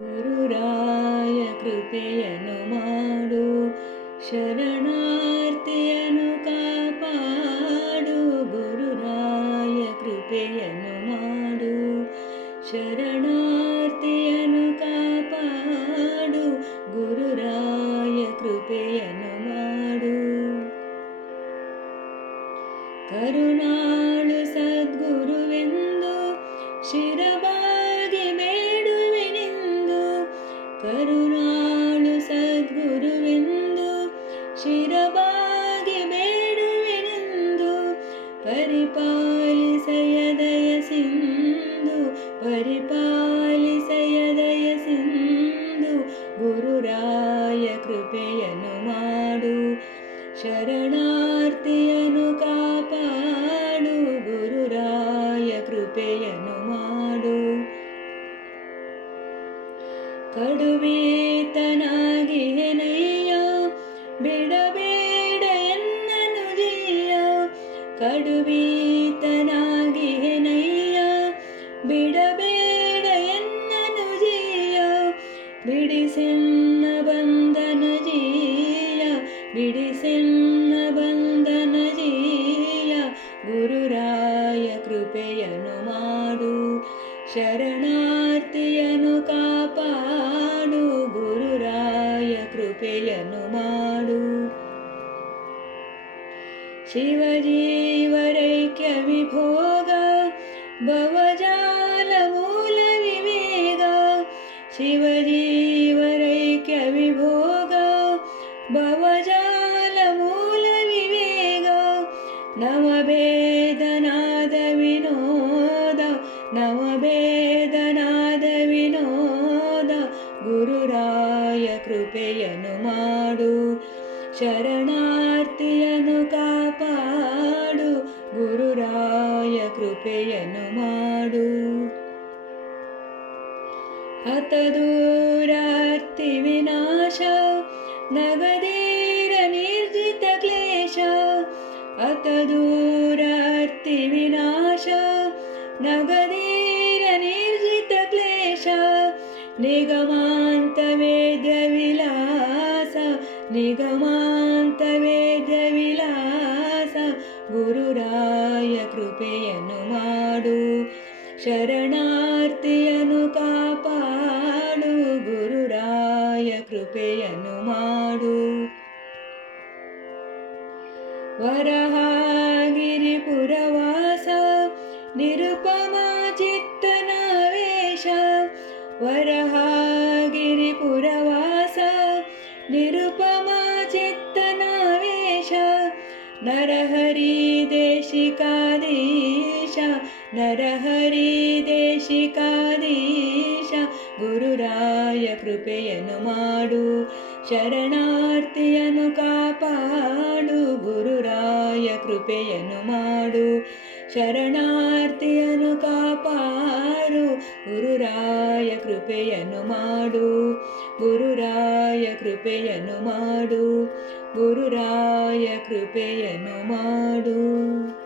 ಗುರುರಾಯ ಕೃಪೆಯನ್ನು ಮಾಡು, ಶರಣಾರ್ಥಿಯನ್ನು ಕಾಪಾಡು. ಗುರುರಾಯ ಕೃಪೆಯನ್ನು ಮಾಡು, ಶರಣಾರ್ಥಿಯನ್ನು ಕಾಪಾಡು. ಗುರುರಾಯ ಕೃಪೆಯನ್ನು ಮಾಡು. ಕರುಣಾಳು ಸದ್ಗುರುವೆಂದು ಶಿರಬಾಗಿ ಬೇಡುವೆನೆಂದು, ಕರುಣಾಳು ಸದ್ಗುರುವೆಂದು ಶಿರಬಾಗಿ ಬೇಡುವೆನೆಂದು, ಪರಿಪಾಲಿಸಯ ದಯ ಸಿಂಧು, ಪರಿಪಾಲಿಸಯ ದಯ ಸಿಂಧು. ಗುರುರಾಯ ಕೃಪೆಯನ್ನು ಮಾಡು, ಶರಣಾರ್ಥಿಯನ್ನು ಕಾಪಾಡು. ಗುರುರಾಯ ಕೃಪೆಯನ್ನು ಮಾಡು. ಕಡುಬೇತನಾಗಿಹೆನಯ್ಯ, ಬಿಡಬೇಡ ಎನ್ನನು ಜೀಯ. ಕಡುಬೇತನಾಗಿಹೆನಯ್ಯ, ಬಿಡಬೇಡ ಎನ್ನನು ಜೀಯ. ಬಿಡಿಸೆನ್ನ ಬಂಧನ ಜೀಯ, ಬಿಡಿಸೆನ್ನ ಬಂಧನ ಜೀಯ. ಗುರುರಾಯ ಕೃಪೆಯನ್ನು ಮಾಡು, ಶರಣಾರ್ಥಿಯನ್ನು ಕಾಪಾಡು. ಗುರುರಾಯ ಕೃಪೆಯನ್ನು ಮಾಡು. ಶಿವಜೀವರೈಕ್ಯ ವಿಭೋಗ, ಭವಜಾಲ ಮೂಲ ವಿವೇಗ. ಶಿವಜೀವರೈಕ್ಯ ವಿಭೋಗ, ಭವಜಾಲ ಮೂಲ ವಿವೇಗ. ನವಭೇದನಾದ ವಿನೋದ, ನವಭೇದನಾದ ವಿನೋದ. ಗುರುರಾಯ ಕೃಪೆಯನ್ನು ಮಾಡು, ಶರಣಾರ್ಥಿಯನ್ನು ಕಾಪಾಡು. ಗುರುರಾಯ ಕೃಪೆಯನ್ನು ಮಾಡು. ಹತದೂರಾರ್ತಿ ವಿನಾಶ, ನಗದೀರ ನಿರ್ಜಿತ ಕ್ಲೇಶ. ಹತದೂರಾರ್ತಿ ವಿನಾಶ, ನಗದೀರ ನಿರ್ಜಿತ ಕ್ಲೇಶ. ನಿಗಮಾಂತ ವೇದ್ಯ ವಿಲಾಸ, ನಿಗಮಾಂತ ವೇದ್ಯ ವಿಲಾಸ. ಗುರುರಾಯ ಕೃಪೆಯನ್ನು ಮಾಡು, ಶರಣಾರ್ಥಿಯನ್ನು ಕಾಪಾಡು. ಗುರುರಾಯ ಕೃಪೆಯನ್ನು ಮಾಡು. ವರಹಾಗಿರಿಪುರವಾಸ, ನಿರುಪಮ ಚಿತ್ತನಾವೇಶ. ವರಹಾಗಿರಿಪುರವಾಸ, ನಿರುಪಮ ಚಿತ್ತನಾವೇಶ. ನರಹರಿ ದೇಶಿಕಾಧೀಶ, ನರಹರಿ ದೇಶಿಕಾಧೀಶ. ಗುರುರಾಯ ಕೃಪೆಯನ್ನು ಮಾಡು, ಶರಣಾರ್ಥಿಯನ್ನು ಕಾಪಾಡು. ಗುರುರಾಯ ಕೃಪೆಯನ್ನು ಮಾಡು, ಶರಣಾರ್ಥಿಯನ್ನು ಕಾಪಾಡು. ಗುರುರಾಯ ಕೃಪೆಯನ್ನು ಮಾಡು, ಗುರುರಾಯ ಕೃಪೆಯನ್ನು ಮಾಡು. ಗುರುರಾಯ ಕೃಪೆಯನ್ನು ಮಾಡು.